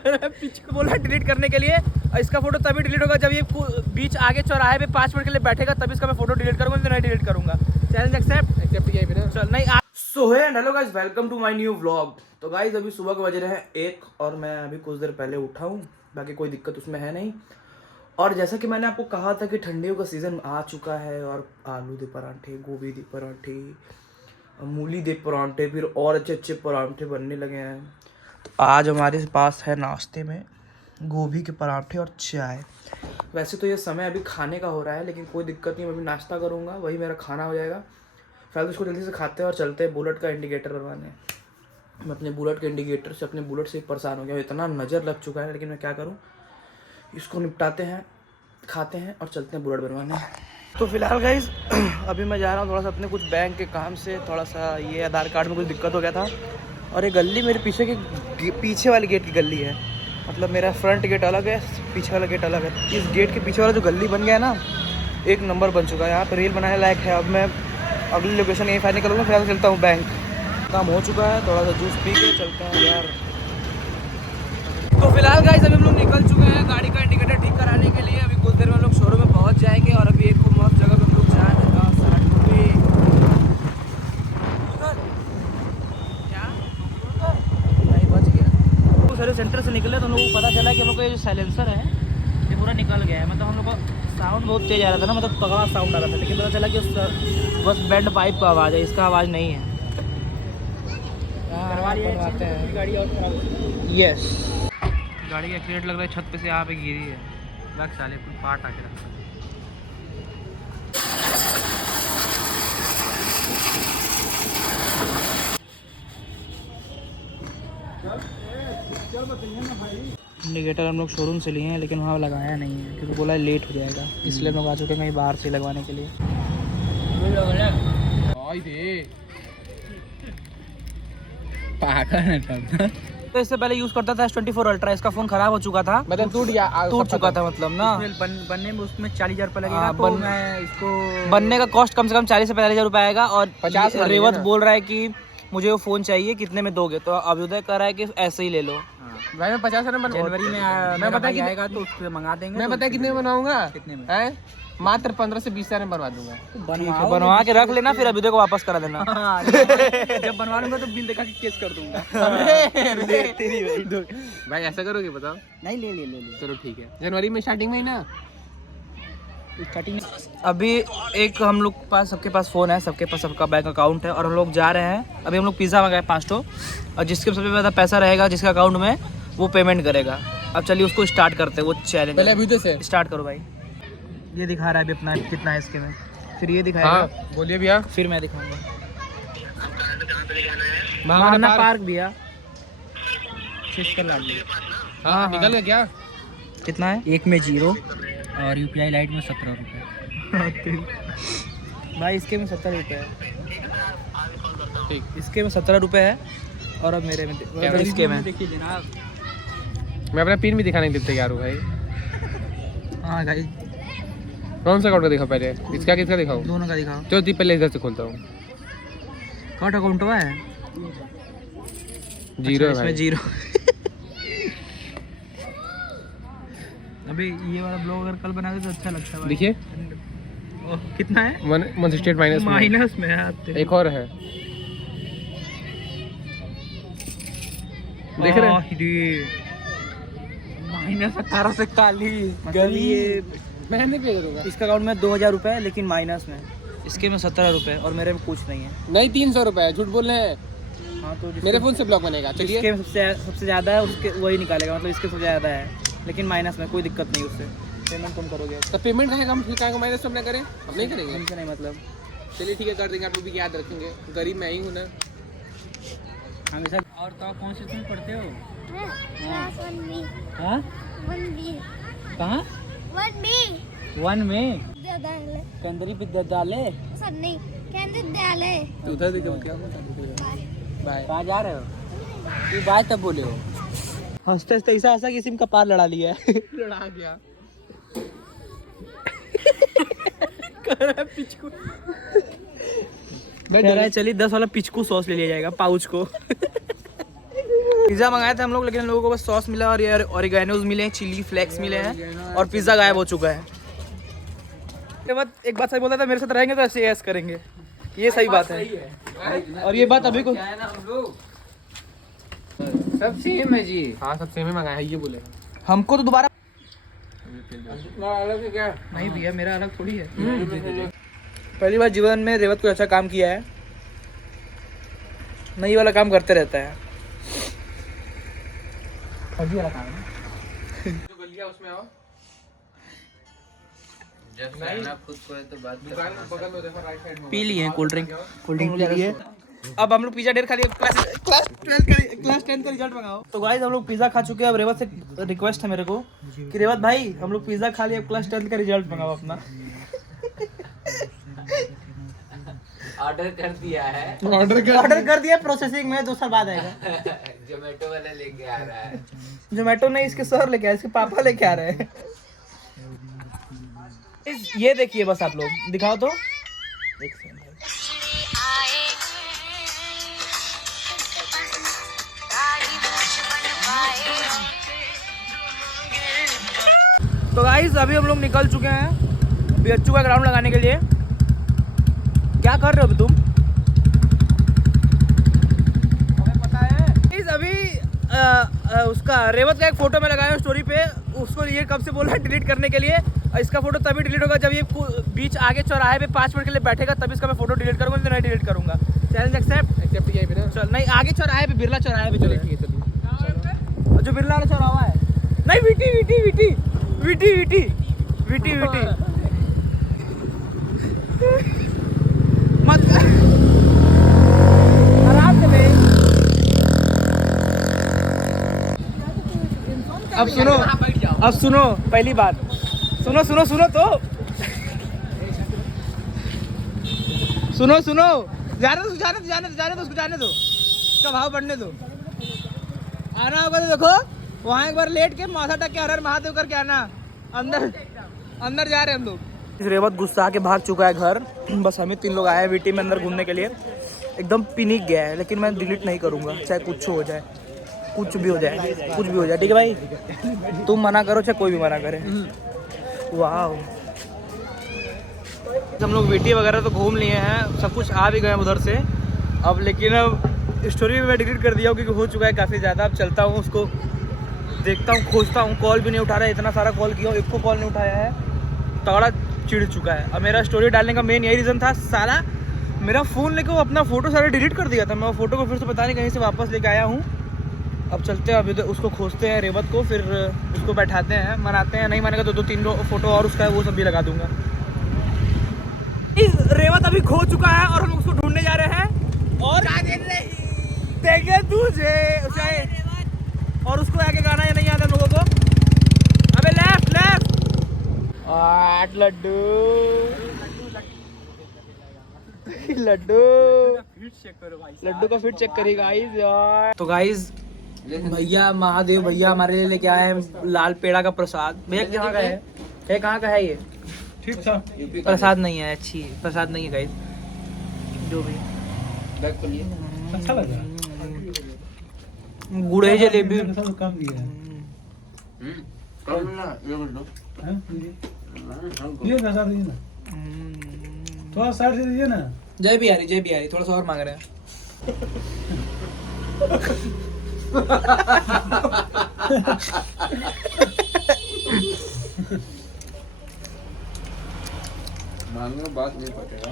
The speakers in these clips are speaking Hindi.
पिचकू बोला डिलीट करने के लिए, और इसका फोटो तभी डिलीट होगा जब ये बीच आगे चौराहे पे 5 मिनट के लिए बैठेगा, तभी इसका मैं फोटो डिलीट करूंगा, नहीं डिलीट करूंगा। चैलेंज एक्सेप्ट किया फिर चल नहीं। सो है hello guys, welcome to my new vlog. तो गाइस अभी सुबह के बज रहे हैं 1 और मैं अभी कुछ देर पहले उठा हूँ, बाकी कोई दिक्कत उसमें है नहीं। और जैसा कि मैंने आपको कहा था कि ठंडियों का सीज़न आ चुका है और आलू दे पराठे, गोभी दे पराठे, मूली दे पराठे, फिर और अच्छे अच्छे पराठे बनने लगे हैं। तो आज हमारे पास है नाश्ते में गोभी के पराठे और चाय। वैसे तो ये समय अभी खाने का हो रहा है, लेकिन कोई दिक्कत नहीं, मैं अभी नाश्ता करूँगा, वही मेरा खाना हो जाएगा। फिलहाल तो इसको जल्दी से खाते हैं और चलते हैं बुलेट का इंडिकेटर बनवाने। मैं अपने बुलेट के इंडिकेटर से, अपने बुलेट से परेशान हो गया, इतना नज़र लग चुका है, लेकिन मैं क्या करूँ, इसको निपटाते हैं, खाते हैं और चलते हैं बुलेट बनवाने। तो फिलहाल गाइस अभी मैं जा रहा हूँ थोड़ा सा अपने कुछ बैंक के काम से, थोड़ा सा ये आधार कार्ड में कुछ दिक्कत हो गया था। और ये गली मेरे पीछे वाली गेट की गली है, मतलब मेरा फ्रंट गेट अलग है, पीछे वाला गेट अलग है। इस गेट के पीछे वाला जो गली बन गया है ना, एक नंबर बन चुका है, यहाँ पर रेल बनाने लायक है। अब मैं अगली लोकेशन यहीं फाइनल करूँगा, फिलहाल चलता हूँ बैंक। काम हो चुका है, थोड़ा सा जूस पी के चलते हैं यार। तो फिलहाल गाइस अभी हम लोग निकल चुके हैं गाड़ी का इंडिकेटर ठीक कराने के लिए। अभी कुछ देर में हम लोग शोरूम में पहुंच जाएंगे और अभी एक मस्त जगह पे हम लोग जा रहे हैं। सर्विस सेंटर से निकले तो हम लोग को पता चला कि हम लोग का ये जो साइलेंसर है ये पूरा निकल गया है। मतलब हम लोग का साउंड बहुत तेज आ रहा था ना, मतलब तगड़ा साउंड आ रहा था, लेकिन पता चला कि उस बस बैंड पाइप का आवाज़ है, इसका आवाज़ नहीं है। बनवाते हैं गाड़ी और खराब। यस, गाड़ी का एक्सीडेंट लग रहा है, छत पे से यहाँ पे गिरी है, लग साले कुछ पार्ट आके रखा। इंडिकेटर हम लोग शोरूम से लिए हैं, लेकिन वहाँ लगाया नहीं है क्योंकि बोला लेट हो जाएगा, इसलिए हम लोग आ चुके हैं कहीं बाहर से लगवाने के लिए। तो इससे पहले यूज़ करता था S24 अल्ट्रा, इसका फ़ोन ख़राब हो चुका था, मतलब टूट चुका था मतलब ना। बनने में उसमें 40,000 रुपये लगेगा। तो मैं इसको बनने का कॉस्ट कम से कम 40 से 45,000 रुपये आएगा। और 50 रेवत बोल रहा है कि मुझे वो फ़ोन चाहिए, कितने में दोगे? तो अभ्युदय कह रहा है कि ऐसे ही ले लो। भाई मैं 50 नंबर जनवरी में मैं पता आएगा तो उसको मंगा देंगे। मैं पता कितने में बनाऊंगा, कितने में है? मात्र 15 से 20 हज़ार में बनवा दूंगा। बनवा के रख लेना, फिर अभ्युदय को वापस करा देना। जब बनवा लूंगा तो बिल दिखा के केस कर दूंगा। भाई ऐसा करोगे बताओ? नहीं ले चलो ठीक है, जनवरी में स्टार्टिंग में ही ना। अभी एक हम लोग पास, सबके पास फ़ोन है, सबके पास सबका बैंक अकाउंट है और हम लोग जा रहे हैं। अभी हम लोग पिज़्ज़ा मंगाए 5 ठो, और जिसके सबसे ज़्यादा पैसा रहेगा जिसके अकाउंट में, वो पेमेंट करेगा। अब चलिए उसको स्टार्ट करते हैं, वो चैलेंज पहले अभी से स्टार्ट करो भाई। ये दिखा रहा है अभी अपना कितना है इसके में, फिर ये दिखाएगा। हाँ, बोलिए भैया, फिर मैं दिखाऊंगा। महाना पार्क भैया, हाँ निकल गया क्या? कितना है? एक में 0 और UPI लाइट में 17 रुपये। भाई इसके में 17 रुपये है, ठीक, इसके में 17 रुपये है और अब मेरे में इसके में। देखिए जनाब, मैं अपना पिन भी दिखाने के लिए तैयार हूँ भाई। हाँ भाई, कौन सा अकाउंट का दिखाओ पहले, इसका किसका दिखाओ? दोनों का दिखाओ। चलो पहले इधर से खोलता हूँ। कौन अकाउंट हुआ है? 0 है इसमें 0। अभी ये वाला ब्लॉग अगर कल बना दे तो अच्छा लगता है। देखिए कितना है? 168 माइनस में है। एक और है, देख रहे हैं? माइनस 1841 गरीब। मैंने पे करूँगा। इसका अकाउंट में 2,000 रुपये है, लेकिन माइनस में। इसके में 17 रुपये और मेरे में कुछ नहीं है। नहीं 300 रुपये है, झूठ बोल रहे हैं। हाँ तो मेरे फ़ोन से ब्लॉक बनेगा। चलिए, इसके सबसे ज़्यादा है उसके वही निकालेगा, मतलब इसके सबसे ज़्यादा है, लेकिन माइनस में, कोई दिक्कत नहीं उससे। पेमेंट कम करोगे तो पेमेंट है हम फिर माइनस अपना करें, हम नहीं करेंगे, हमसे नहीं मतलब। चलिए ठीक है, कर देंगे, आप लोग भी याद रखेंगे, गरीब मैं ही हूँ ना हमेशा। और तो कौन से तुम पढ़ते हो? हाँ 1B। कहाँ? 1 में केंद्रीय विद्यालय सर, नहीं केंद्रीय विद्यालय। उधर देखो क्या बाय, कहाँ जा रहे हो? तू बाय तब बोले हो, हंसते हंसते ऐसा हंसा कि सिम का पार लड़ा लिया है। लड़ा गया। पिचकू कह रहा है चलिए 10 वाला पिचकू सॉस ले लिया जाएगा पाउच को। पिज़्ज़ा मंगाए थे हम लोग, लेकिन लोगों को बस सॉस मिला और ये ऑरिगेनोज मिले हैं, चिली फ्लेक्स मिले हैं और पिज़्ज़ा गायब हो चुका है। के बाद एक बात सही बोलता था, मेरे साथ रहेंगे तो ऐसे ऐस करेंगे, ये सही बात है। और ये बात अभी को सब सेम है जी। हाँ सब सेम ही मंगाया है, ये बोले हमको तो दोबारा अलग है क्या? नहीं भैया, मेरा अलग थोड़ी है। पहली बार जीवन में रेवत कोई अच्छा काम किया है, नई वाला काम करते रहता है। फर्जी वाला काम है। जो गलिया उसमें आओ, जब रहना खुद को है तो बात दुकान बगल में देखो, राइट साइड में पी लिए कोल्ड ड्रिंक पी लिए। अब हम लोग पिज़्ज़ा डेढ़ खा लिए, क्लास 10 का रिजल्ट मंगाओ। तो गाइस हम लोग पिज़्ज़ा खा चुके हैं। अब रेवत से रिक्वेस्ट है मेरे को कि रेवत भाई हम लोग पिज़्ज़ा खा लिए, अब क्लास 10 का रिजल्ट मंगाओ अपना। ऑर्डर कर दिया है, ऑर्डर कर दिया, प्रोसेसिंग में 2 साल बाद आएगा। जोमेटो वाला लेके आ रहा है। जोमेटो नहीं, इसके सर लेके आ, इसके पापा लेके आ रहे हैं। ये देखिए बस, आप लोग दिखाओ तो। एक सेकंड। तो गाइस अभी हम लोग निकल चुके हैं बीएचयू का ग्राउंड लगाने के लिए। क्या कर रहे हो अभी तुम? हमें पता है। गाइस अभी उसका रेवत का एक फोटो में लगाया स्टोरी पे, उसको ये कब से बोल रहा है डिलीट करने के लिए। इसका फोटो तभी डिलीट होगा जब ये बीच आगे चौराहे पे 5 मिनट के लिए बैठेगा, तभी इसका मैं फोटो डिलीट करूंगा, नहीं तो नहीं डिलीट करूंगा। चैलेंज एक्सेप्ट किया फिर। चल नहीं, आगे चौराहे पे, बिरला चौराहे पे चले। ठीक है चलिए, जो बिरला वाला चौराहा है। नहीं, VT VT VT VT VT VT VT मत आराम से भाई। अब सुनो पहली बात, सुनो तो सुनो जाने दो उसको, जाने दो, इसका भाव बढ़ने दो। आना होगा तो देखो, वहाँ एक बार लेट के माथा टक के हर हर महादेव करके आना। अंदर जा रहे हैं हम लोग। रेवत गुस्सा के भाग चुका है घर। बस हम ही 3 लोग आए हैं वीटी में अंदर घूमने के लिए। एकदम पिनिक गया है, लेकिन मैं डिलीट नहीं करूँगा, चाहे कुछ हो जाए, कुछ भी हो जाए। ठीक है भाई, तुम मना करो चाहे कोई भी मना करे। वाह, हम लोग वीटी वगैरह तो घूम लिए हैं, सब कुछ आ भी गए उधर से। अब लेकिन अब स्टोरी भी मैं डिलीट कर दिया हूँ क्योंकि हो चुका है काफ़ी ज़्यादा। अब चलता हूँ, उसको देखता हूँ, खोजता हूँ। कॉल भी नहीं उठा रहा है, इतना सारा कॉल किया, एक को कॉल नहीं उठाया है। तगड़ा चिढ़ चुका है। अब मेरा स्टोरी डालने का मेन यही रीज़न था, साला मेरा फ़ोन लेके वो अपना फ़ोटो सारा डिलीट कर दिया था। मैं वो फ़ोटो को फिर से पता नहीं कहीं से वापस लेके आया हूँ। अब चलते हैं, अभी तो उसको खोजते हैं रेवत को, फिर उसको बैठाते हैं, मनाते हैं। नहीं मानेगा तो 2-3 फ़ोटो और उसका है वो सब भी लगा दूंगा। रेवत अभी खो चुका है और हम उसको ढूंढने जा रहे हैं। और देखे तुझे और उसको आगे गाना या नहीं आता लोगों को। अबे लेफ्ट लड्डू लड्डू का फिट चेक करिए गाइस यार। तो गाइस भैया, महादेव भैया हमारे लिए लेके आए हैं लाल पेड़ा का प्रसाद। भैया कहाँ का है? कहाँ का है ये? ठीक था, प्रसाद नहीं है, अच्छी प्रसाद नहीं है गाइस, जो भी अच्छा लगा। गुड़ है, जलेबी कम दिया ये प्रसाद दीजिए ना, थोड़ा साइड से दीजिए ना। जय बिहारी थोड़ा सा और मांग रहे हैं। मांगने बात नहीं पड़ेगा।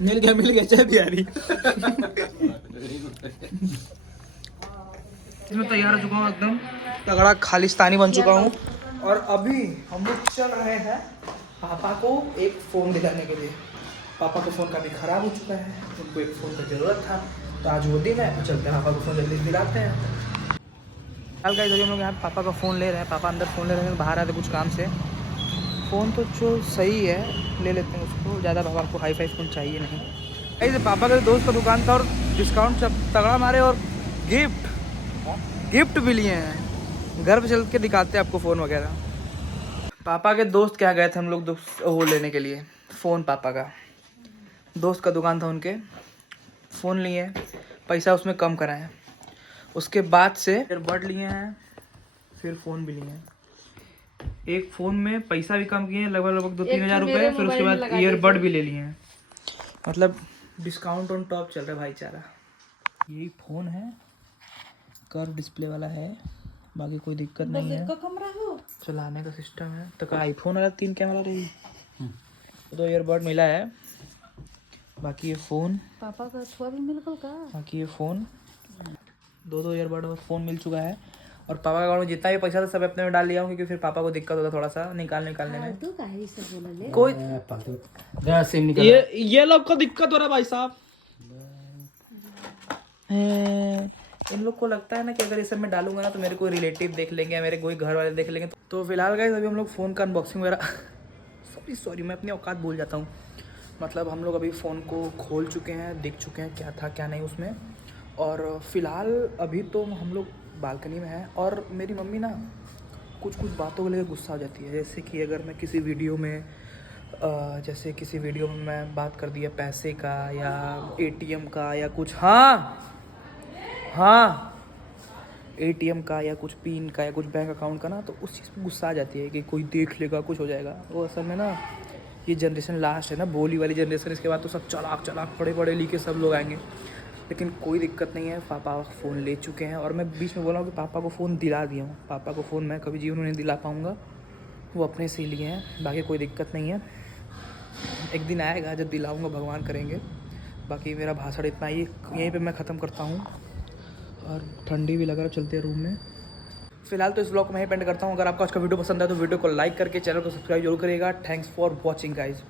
मिल गया जय बिहारी। इसमें तैयार हो चुका हूँ, एकदम तगड़ा खालिस्तानी बन चुका हूँ। और अभी हम लोग चल रहे हैं पापा को एक फ़ोन दिलाने के लिए। पापा का फ़ोन काफ़ी ख़राब हो चुका है, उनको एक फ़ोन की ज़रूरत था, तो आज वो दिन है, चलते हैं पापा को फ़ोन जल्दी दिलाते हैं। कल का हम लोग यहाँ पापा का फ़ोन ले रहे हैं। पापा अंदर फ़ोन ले रहे हैं, बाहर आते कुछ काम से। फ़ोन तो जो सही है, ले लेते हैं उसको, ज़्यादा पापा को हाई फाई फ़ोन चाहिए नहीं। ऐसे पापा के दोस्त का दुकान था और डिस्काउंट सब तगड़ा मारे और गिफ्ट भी लिए हैं। घर पे चल के दिखाते हैं आपको फ़ोन वगैरह। पापा के दोस्त क्या गए थे हम लोग वो लेने के लिए फ़ोन। पापा का दोस्त का दुकान था, उनके फ़ोन लिए। पैसा उसमें कम कराएं। उसके बाद से ईयरबड लिए हैं, फिर फ़ोन भी लिए हैं। एक फ़ोन में पैसा भी कम किए हैं, लगभग 2-3 हज़ार रुपये। फिर उसके बाद ईयरबड भी ले लिए हैं। मतलब डिस्काउंट ऑन टॉप चल रहा है भाईचारा। यही फ़ोन है, कर्व डिस्प्ले वाला है, बाकी कोई दिक्कत नहीं है। चलाने का सिस्टम है तो का आईफोन वाला 3 कैमरा रही। तो ईयरबड मिला है, बाकी ये फ़ोन, पापा का छुआ भी मिल गया का? बाकी ये फ़ोन, 2 ईयरबड और फ़ोन मिल चुका है। और पापा का अकाउंट में जितना भी पैसा था सब अपने में डाल लिया हूँ, क्योंकि फिर पापा को दिक्कत होता थोड़ा सा निकालने में। तू काहे से बोलले? कोई ये लोग को दिक्कत हो रहा है भाई साहब। इन लोग को लगता है ना कि अगर ये सब मैं डालूंगा ना तो मेरे कोई रिलेटिव देख लेंगे, मेरे कोई घर वाले देख लेंगे। तो फिलहाल गाइस अभी हम लोग फ़ोन का अनबॉक्सिंग वगैरह सॉरी मैं अपनी औकात भूल जाता हूँ। मतलब हम लोग अभी फ़ोन को खोल चुके हैं, देख चुके हैं क्या था क्या नहीं उसमें। और फिलहाल अभी तो हम लोग बालकनी में हैं। और मेरी मम्मी ना कुछ बातों को लेकर गुस्सा हो जाती है। जैसे कि अगर मैं किसी वीडियो में मैं बात कर दिया पैसे का या ATM का या कुछ, हाँ ATM का या कुछ पिन का या कुछ बैंक अकाउंट का ना, तो उस चीज़ पर गुस्सा आ जाती है कि कोई देख लेगा कुछ हो जाएगा। वो असल में ना ये जनरेशन लास्ट है ना, बोली वाली जनरेशन। इसके बाद तो सब चालाक पढ़े लिखे सब लोग आएंगे। लेकिन कोई दिक्कत नहीं है, पापा फ़ोन ले चुके हैं। और मैं बीच में बोला हूँ कि पापा को फ़ोन दिला दिया हूँ। पापा को फ़ोन मैं कभी जीवन में नहीं दिला पाऊँगा, वो अपने से ही लिए हैं। बाकी कोई दिक्कत नहीं है, एक दिन आएगा जब दिलाऊँगा, भगवान करेंगे। बाकी मेरा भाषण इतना ही यहीं पे मैं ख़त्म करता हूँ। और ठंडी भी लग रहा है, चलते हैं रूम में। फिलहाल तो इस ब्लॉग को मैं ही पेंड करता हूँ। अगर आपको आज का वीडियो पसंद है तो वीडियो को लाइक करके चैनल को सब्सक्राइब जरूर करिएगा। Thanks for watching guys.